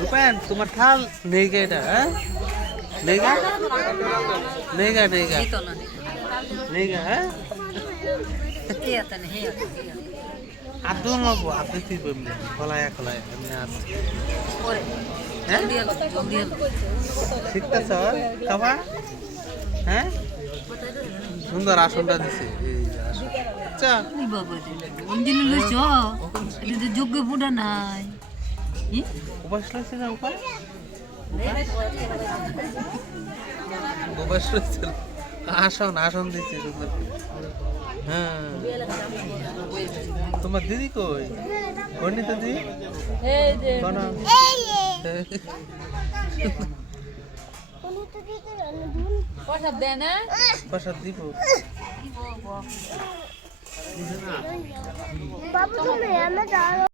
রূপায়ণ তোমার থাল? নেই গে এটা হ্যাঁ? নেই গা? নেই গা নেই গা। নেই গা হ্যাঁ? আদৌ নব আপনি তুই বললি খোলায় খোলায় এমনি আছে। হ্যাঁ? সুন্দর আসনটা দিছে। এই আচ্ছা। যোগ্য বুড়া নাই। উপাস লাগছে না উপাস উপাস লাগছে আসন আসন দিচ্ছে হ্যাঁ। তোমার দিদি কই? গণিত দিদি? প্রসাদ দেয় না? প্রসাদ দিব। 爸爸，做美颜吗？咋了？